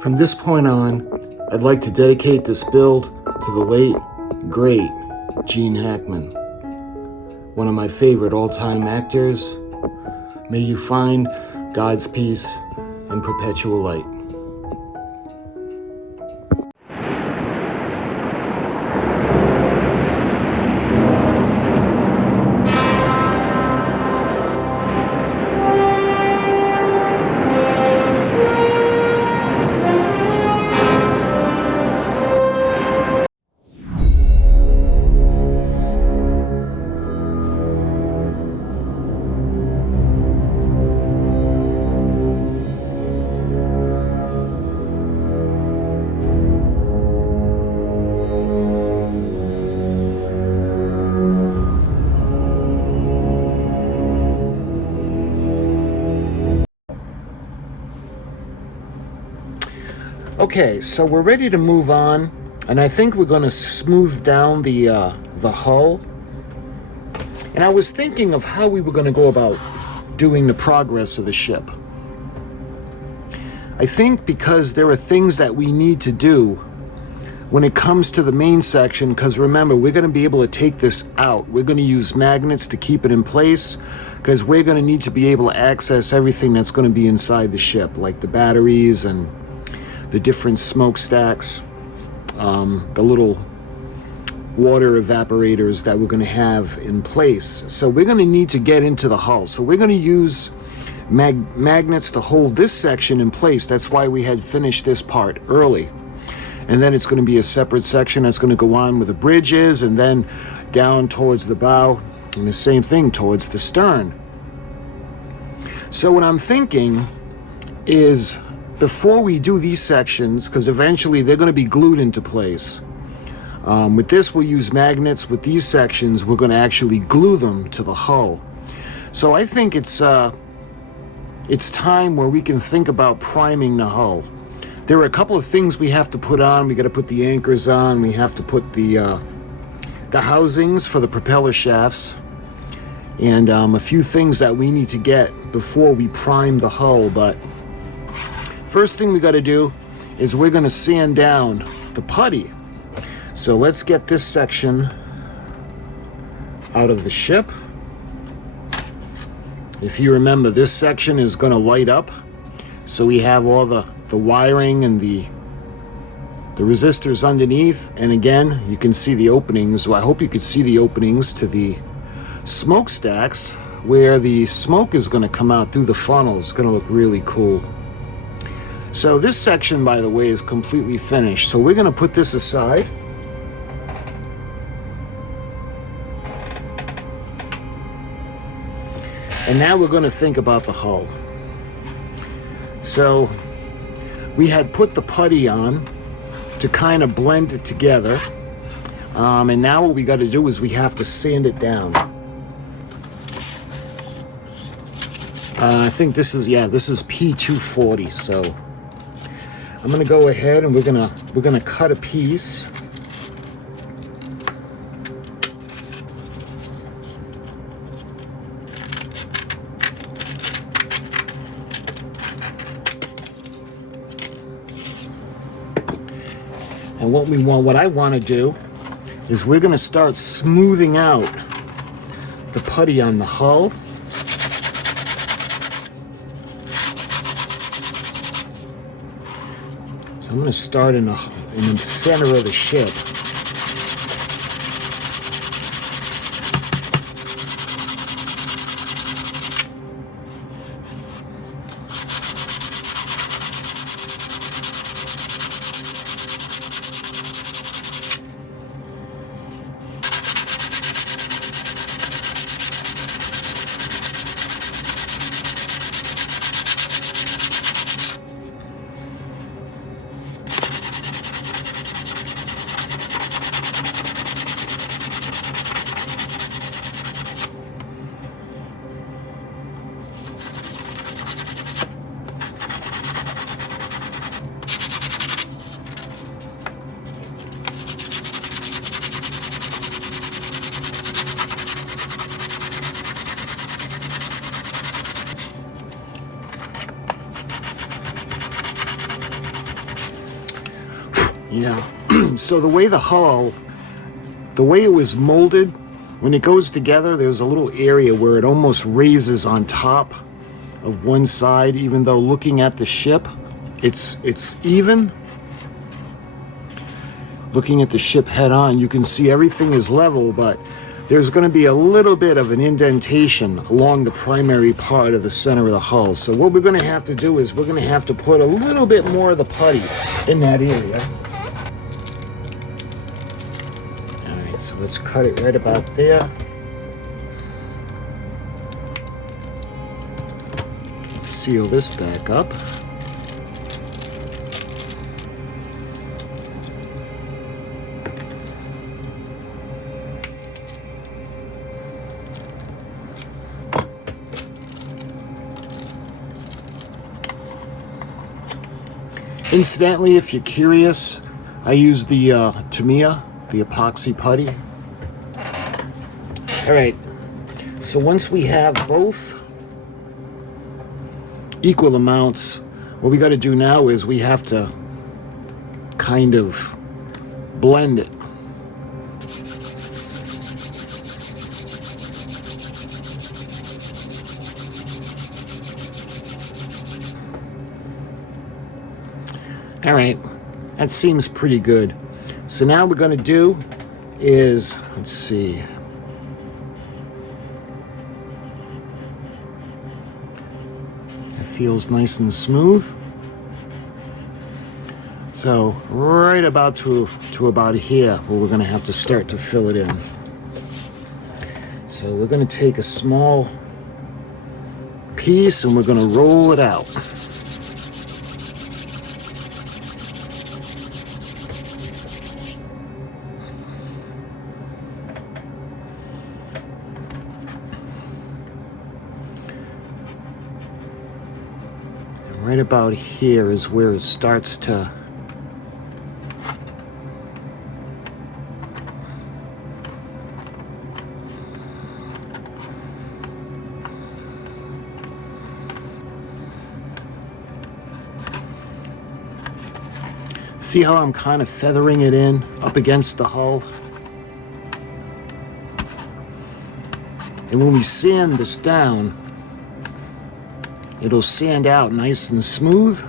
From this point on, I'd like to dedicate this build to the late, great Gene Hackman, one of my favorite all-time actors. May you find God's peace and perpetual light. Okay, so we're ready to move on, and I think we're going to smooth down the hull. And I was thinking of how we were going to go about doing the progress of the ship. I think because there are things that we need to do when it comes to the main section, because remember, we're going to be able to take this out. We're going to use magnets to keep it in place, because we're going to need to be able to access everything that's going to be inside the ship, like the batteries and the different smokestacks, the little water evaporators that we're going to have in place. So we're going to need to get into the hull. So we're going to use magnets to hold this section in place. That's why we had finished this part early. And then it's going to be a separate section that's going to go on where the bridge is, and then down towards the bow, and the same thing towards the stern. So what I'm thinking is, before we do these sections, because eventually they're going to be glued into place, with this we'll use magnets. With these sections we're going to actually glue them to the hull. So I think it's time where we can think about priming the hull. There are a couple of things we have to put on. We got to put the anchors on. We have to put the housings for the propeller shafts, and a few things that we need to get before we prime the hull. But first thing we got to do is we're going to sand down the putty. So let's get this section out of the ship. If you remember, this section is going to light up. So we have all the wiring and the resistors underneath. And again, you can see the openings. Well, I hope you could see the openings to the smokestacks where the smoke is going to come out through the funnel. It's going to look really cool. So this section, by the way, is completely finished. So we're going to put this aside. And now we're going to think about the hull. So we had put the putty on to kind of blend it together. And now what we got to do is we have to sand it down. I think this is P240. So I'm going to go ahead and we're going to cut a piece. And what I want to do is we're going to start smoothing out the putty on the hull. So I'm going to start in the center of the ship. Yeah. So the way the way it was molded, when it goes together, there's a little area where it almost raises on top of one side, even though looking at the ship, it's even. Looking at the ship head on, you can see everything is level, but there's going to be a little bit of an indentation along the primary part of the center of the hull. So what we're going to have to do is we're going to have to put a little bit more of the putty in that area. All right, so let's cut it right about there. Let's seal this back up. Incidentally, if you're curious, I use the Tamiya, the epoxy putty. All right, so once we have both equal amounts, what we got to do now is we have to kind of blend it. All right, that seems pretty good. So now what we're going to do is, let's see. It feels nice and smooth. So right about to about here, where we're going to have to start to fill it in. So we're going to take a small piece and we're going to roll it out. Right about here is where it starts to see how I'm kind of feathering it in up against the hull. And when we sand this down, it'll sand out nice and smooth.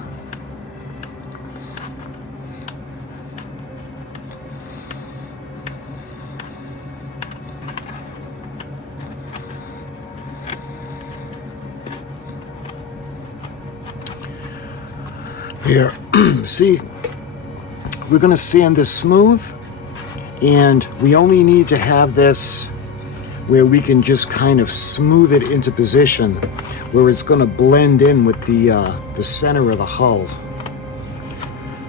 Here, see, we're going to sand this smooth, and we only need to have this where we can just kind of smooth it into position where it's going to blend in with the center of the hull.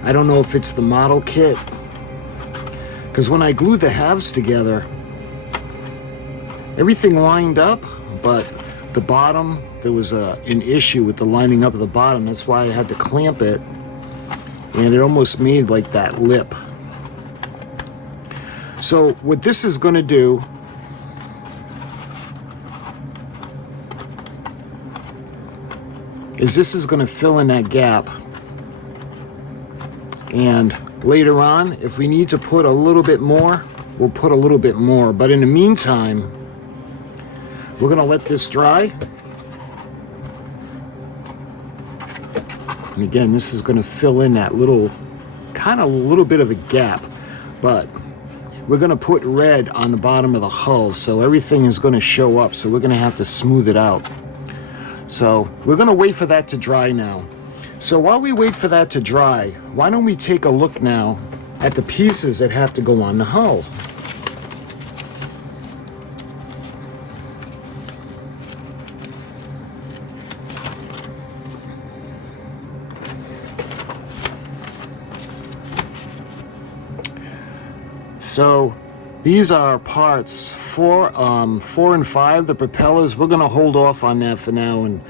I don't know if it's the model kit, because when I glued the halves together, everything lined up, but the bottom, there was an issue with the lining up of the bottom. That's why I had to clamp it, and it almost made like that lip. So what this is going to do is this is going to fill in that gap, and later on, if we need to put a little bit more, we'll put a little bit more. But in the meantime, we're going to let this dry. And again, this is going to fill in that little bit of a gap, but we're going to put red on the bottom of the hull, so everything is going to show up, so we're going to have to smooth it out. So we're going to wait for that to dry now. So while we wait for that to dry, why don't we take a look now at the pieces that have to go on the hull. So these are parts 4 and 5, the propellers. We're going to hold off on that for now, and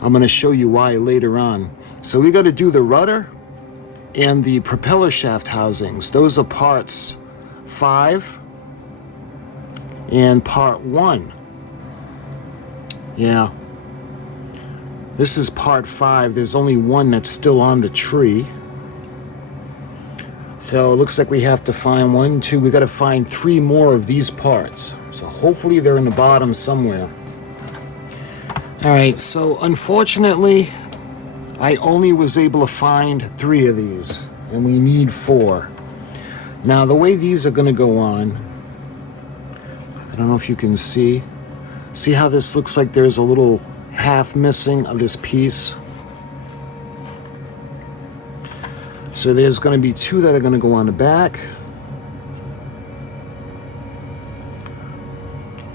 I'm going to show you why later on. So we got to do the rudder and the propeller shaft housings. Those are parts 5 and part 1. Yeah. This is part 5. There's only one that's still on the tree. So it looks like we have to find one, two, we got to find 3 more of these parts. So hopefully they're in the bottom somewhere. All right, so unfortunately, I only was able to find 3 of these, and we need 4. Now, the way these are going to go on, I don't know if you can see. See how this looks like there's a little half missing of this piece? So there's going to be 2 that are going to go on the back,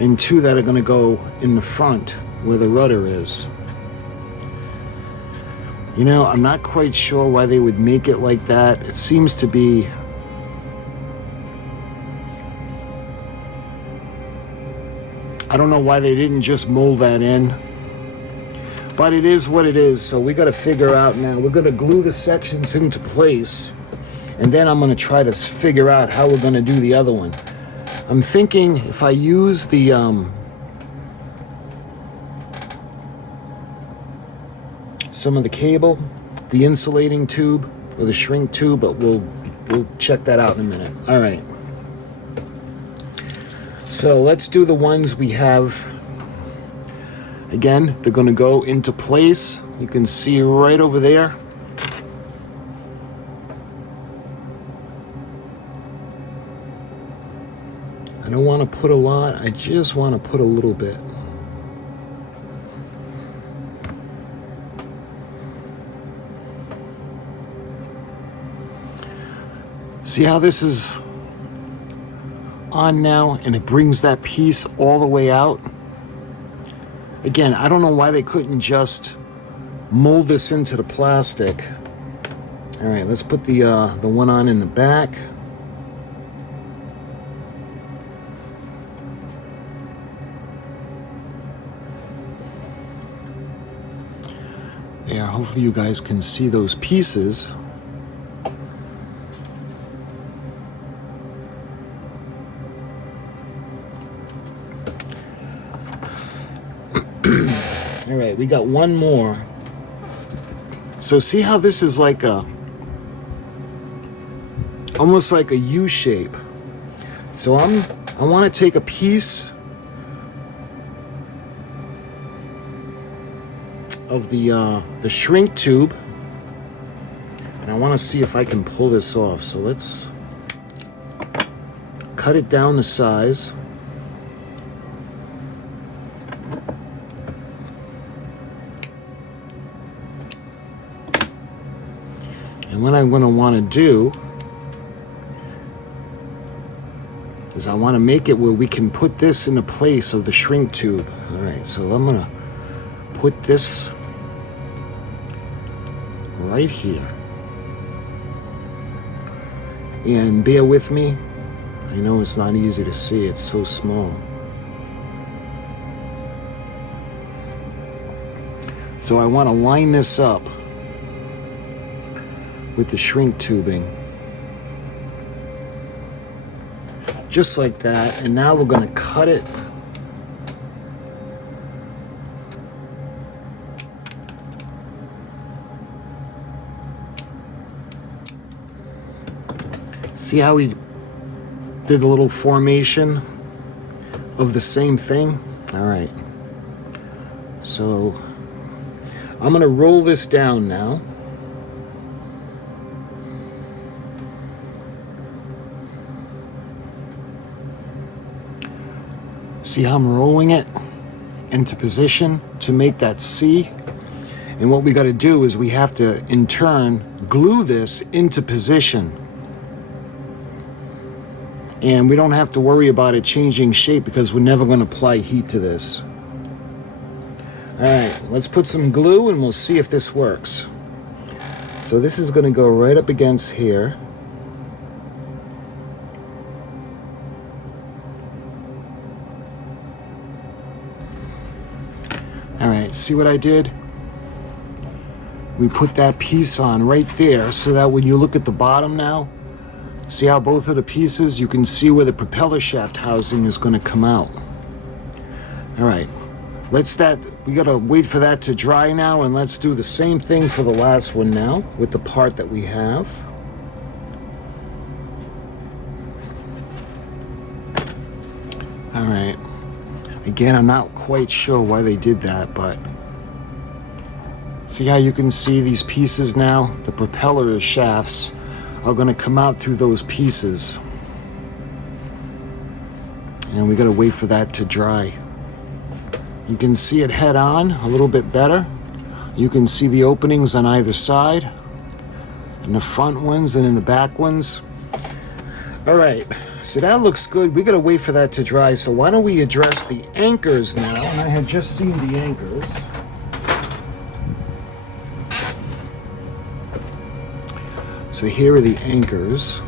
and 2 that are going to go in the front where the rudder is. You know, I'm not quite sure why they would make it like that. It seems to be... I don't know why they didn't just mold that in. But it is what it is, so we got to figure out now. We're going to glue the sections into place, and then I'm going to try to figure out how we're going to do the other one. I'm thinking if I use the some of the cable, the insulating tube or the shrink tube, but we'll check that out in a minute. All right. So let's do the ones we have. Again, they're going to go into place. You can see right over there. I don't want to put a lot. I just want to put a little bit. See how this is on now, and it brings that piece all the way out? Again, I don't know why they couldn't just mold this into the plastic. All right, let's put the one on in the back. There, hopefully you guys can see those pieces. All right, we got one more. So see how this is like almost like a U shape. So I want to take a piece of the shrink tube, and I want to see if I can pull this off. So let's cut it down to size. And what I'm going to want to do is I want to make it where we can put this in the place of the shrink tube. All right, so I'm going to put this right here. And bear with me. I know it's not easy to see. It's so small. So I want to line this up with the shrink tubing. Just like that. And now we're going to cut it. See how we did the little formation of the same thing? All right. So I'm going to roll this down now. See how I'm rolling it into position to make that C? And what we got to do is we have to, in turn, glue this into position. And we don't have to worry about it changing shape because we're never going to apply heat to this. All right, let's put some glue and we'll see if this works. So this is going to go right up against here. All right, see what I did? We put that piece on right there so that when you look at the bottom now, see how both of the pieces, you can see where the propeller shaft housing is going to come out. All right, we got to wait for that to dry now, and let's do the same thing for the last one now with the part that we have. All right. Again, I'm not quite sure why they did that, but see how you can see these pieces now? The propeller shafts are going to come out through those pieces. And we got to wait for that to dry. You can see it head on a little bit better. You can see the openings on either side, in the front ones and in the back ones. All right, so that looks good. We got to wait for that to dry. So why don't we address the anchors now? And I had just seen the anchors. So here are the anchors.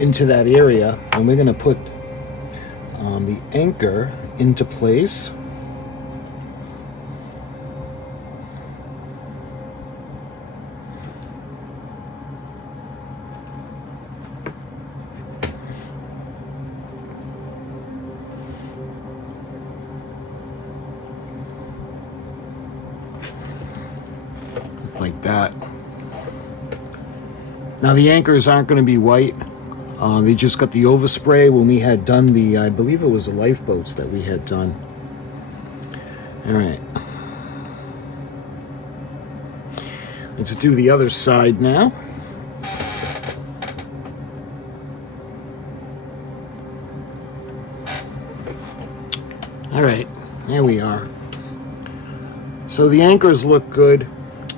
Into that area, and we're going to put the anchor into place. Just like that. Now the anchors aren't going to be white. They just got the overspray when we had done the, I believe it was the lifeboats that we had done. All right. Let's do the other side now. All right, there we are. So the anchors look good.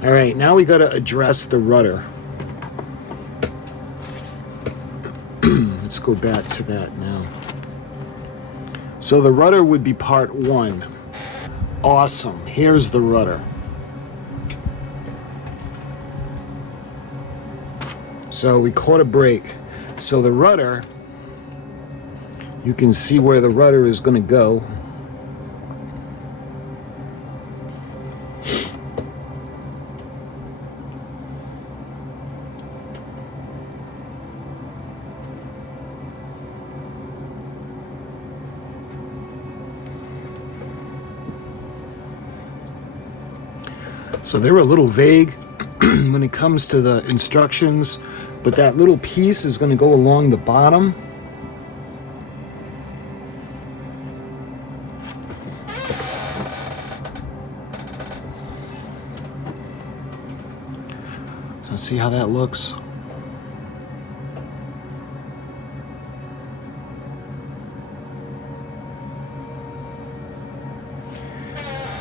All right, now we got to address the rudder. Let's go back to that now. So the rudder would be part one. Awesome. Here's the rudder. So we caught a break. So the rudder, you can see where the rudder is going to go. So they're a little vague when it comes to the instructions, but that little piece is going to go along the bottom. So see how that looks?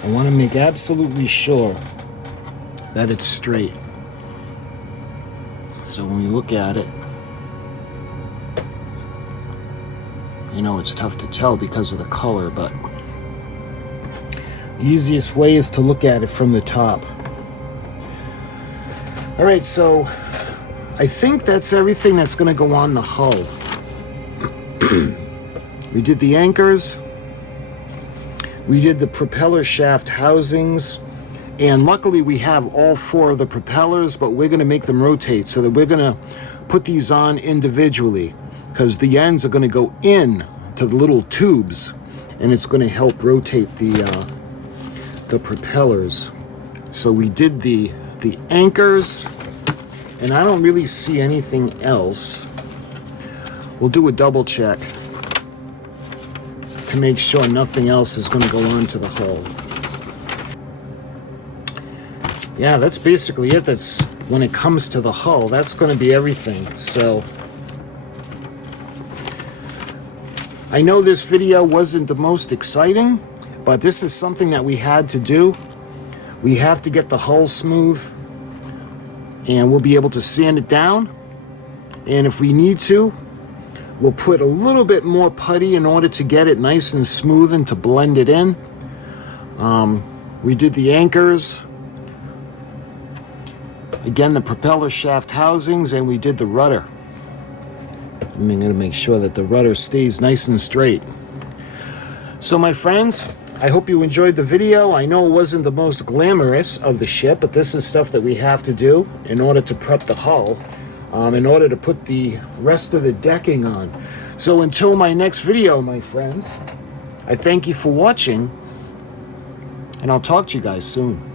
I want to make absolutely sure that it's straight. So when we look at it, you know, it's tough to tell because of the color, but the easiest way is to look at it from the top. All right, so I think that's everything that's going to go on the hull. We did the anchors. We did the propeller shaft housings. And luckily we have all four of the propellers, but we're going to make them rotate so that we're going to put these on individually because the ends are going to go in to the little tubes and it's going to help rotate the propellers. So we did the anchors, and I don't really see anything else. We'll do a double check to make sure nothing else is going to go onto the hull. Yeah, that's basically it. That's when it comes to the hull, that's going to be everything. So I know this video wasn't the most exciting, but this is something that we had to do. We have to get the hull smooth, and we'll be able to sand it down. And if we need to, we'll put a little bit more putty in order to get it nice and smooth and to blend it in. We did the anchors. Again, the propeller shaft housings, and we did the rudder. I'm going to make sure that the rudder stays nice and straight. So my friends, I hope you enjoyed the video. I know it wasn't the most glamorous of the ship, but this is stuff that we have to do in order to prep the hull, in order to put the rest of the decking on. So until my next video, my friends, I thank you for watching, and I'll talk to you guys soon.